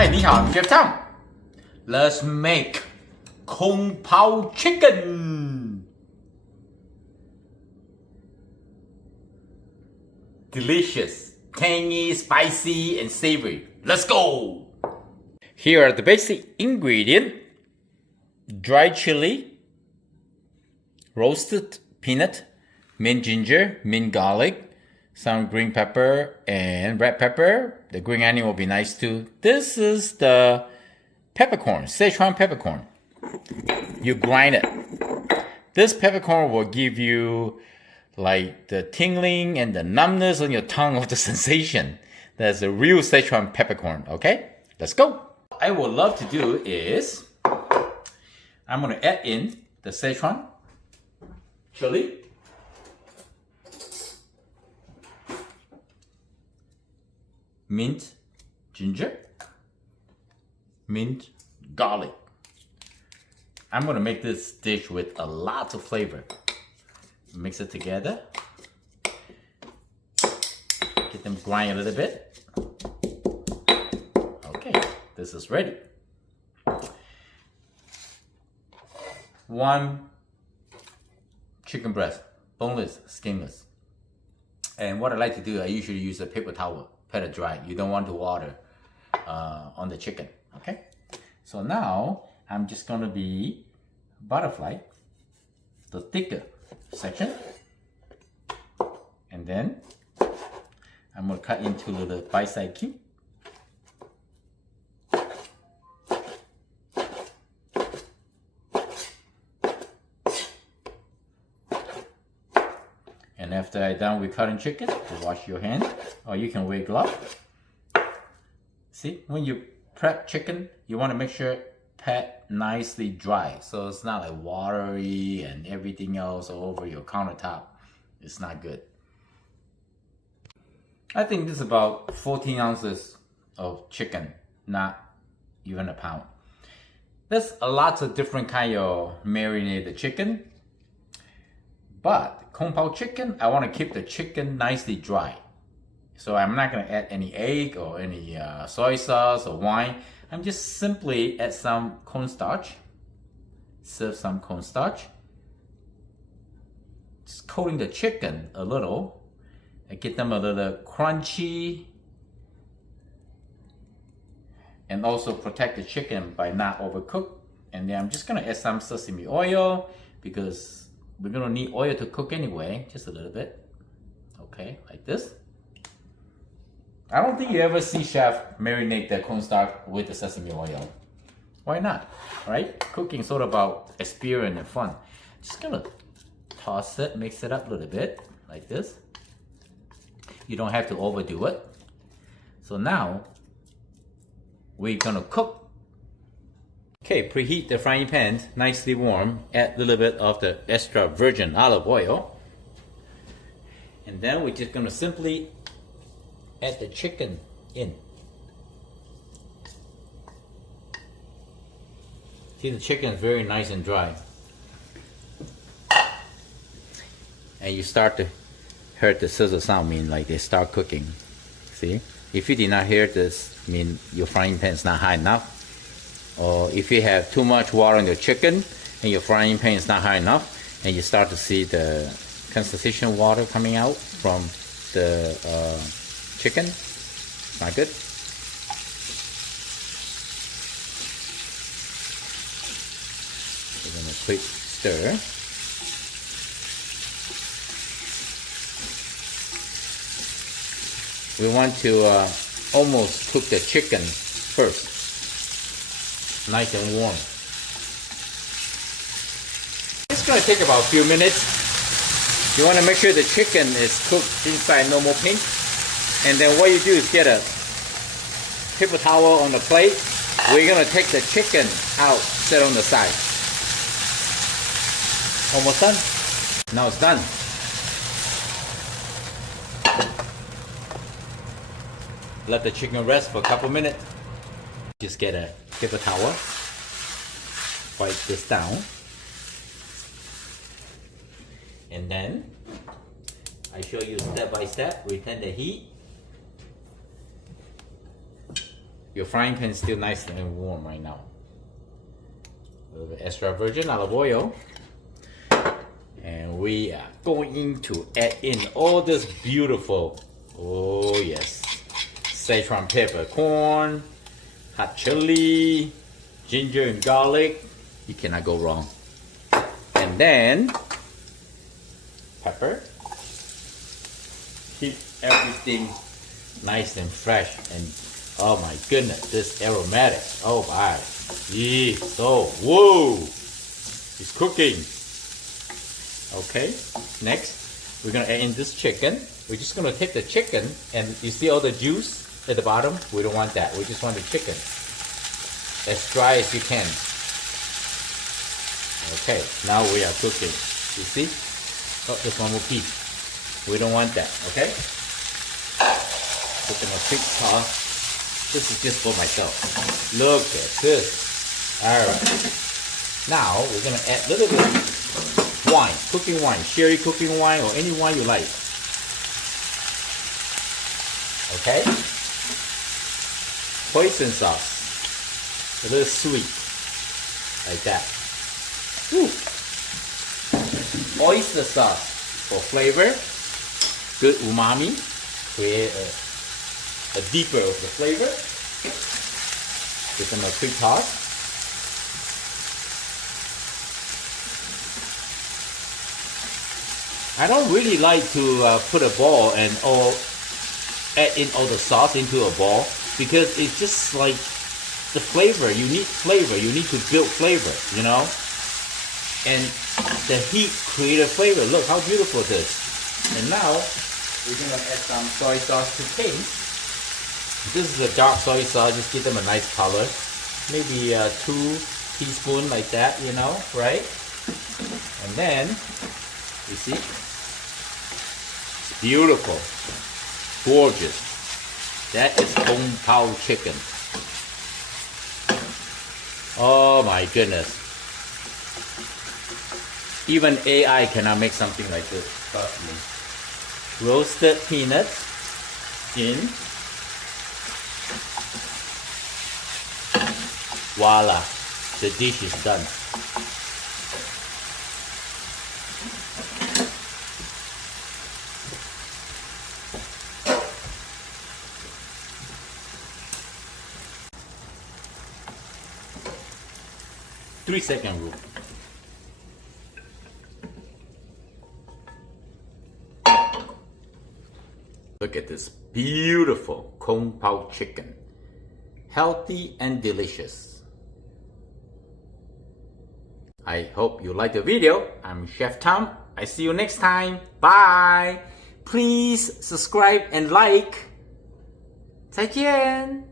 Hi, 你好, I'm Chef Tom. Let's make Kung Pao chicken. Delicious, tangy, spicy, and savory. Let's go! Here are the basic ingredients. Dried chili, roasted peanut, mint ginger, mint garlic, some green pepper and red pepper. The green onion will be nice too. This is the peppercorn, Szechuan peppercorn. You grind it. This peppercorn will give you like the tingling and the numbness on your tongue of the sensation. That's a real Sichuan peppercorn, okay? Let's go. What I would love to do is, I'm gonna add in the Sichuan chili, mint ginger, mint garlic. I'm gonna make this dish with a lot of flavor. Mix it together. Get them grind a little bit. Okay, this is ready. 1 chicken breast, boneless, skinless. And what I like to do, I usually use a paper towel, pat it dry. You don't want to water on the chicken, okay? So now, I'm just gonna be butterfly, the thicker section. And then, I'm gonna cut into little bite-sized cube. And after I'm done with cutting chicken, you wash your hand, or you can wear gloves. See, when you prep chicken, you want to make sure pat nicely dry, so it's not like watery and everything else all over your countertop. It's not good. I think this is about 14 ounces of chicken, not even a pound. There's a lot of different kind of marinated chicken, but Kung Pao chicken, I want to keep the chicken nicely dry. So I'm not going to add any egg or any soy sauce or wine. I'm just simply add some cornstarch. Serve some cornstarch. Just coating the chicken a little. And get them a little crunchy. And also protect the chicken by not overcook. And then I'm just going to add some sesame oil because we're going to need oil to cook anyway. Just a little bit. Okay, like this. I don't think you ever see chef marinate the cornstarch with the sesame oil. Why not, right? Cooking is sort of about experience and fun. Just gonna toss it, mix it up a little bit, like this. You don't have to overdo it. So now, we're gonna cook. Okay, preheat the frying pan, nicely warm. Add a little bit of the extra virgin olive oil. And then we're just gonna simply add the chicken in. See, the chicken is very nice and dry. And you start to hear the sizzle sound, mean like they start cooking. See? If you did not hear this, mean your frying pan is not high enough. Or if you have too much water in your chicken and your frying pan is not high enough, and you start to see the condensation water coming out from the chicken, not good. We're gonna quick stir. We want to almost cook the chicken first, nice and warm. It's gonna take about a few minutes. You want to make sure the chicken is cooked inside normal pink. And then what you do is get a paper towel on the plate. We're gonna take the chicken out, set on the side. Almost done. Now it's done. Let the chicken rest for a couple minutes. Just get a paper towel. Wipe this down. And then I show you step by step. Return the heat. Your frying pan is still nice and warm right now. A little bit extra virgin olive oil. And we are going to add in all this beautiful, oh yes, Szechuan peppercorn, hot chili, ginger and garlic. You cannot go wrong. And then pepper. Keep everything nice and fresh. And oh my goodness, this aromatic. Oh my. Yeah. So, whoa. It's cooking. Okay. Next, we're gonna add in this chicken. We're just gonna take the chicken, and you see all the juice at the bottom? We don't want that. We just want the chicken as dry as you can. Okay, now we are cooking. You see? Oh, there's one more piece. We don't want that, okay? Put in a quick sauce. This is just for myself. Look at this. Alright. Now, we're going to add a little bit of wine. Cooking wine. Sherry cooking wine or any wine you like. Okay? Hoisin sauce. A little sweet. Like that. Woo. Oyster sauce for flavor. Good umami. Create a deeper of the flavor. Give them a quick toss. I don't really like to put a ball and add in all the sauce into a ball, because it's just like the flavor. You need flavor. You need to build flavor, you know? And the heat creates a flavor. Look how beautiful it is. And now we're going to add some soy sauce to taste. This is a dark soy sauce. Just give them a nice color. Maybe 2 teaspoons like that, you know, right? And then, you see, it's beautiful, gorgeous. That is Kung Pao chicken. Oh my goodness. Even AI cannot make something like this, trust me. Roasted peanuts in. Voila, the dish is done. Three-second rule. Look at this beautiful Kung Pao chicken. Healthy and delicious. I hope you liked the video. I'm Chef Tom. I see you next time. Bye. Please subscribe and like. 再见.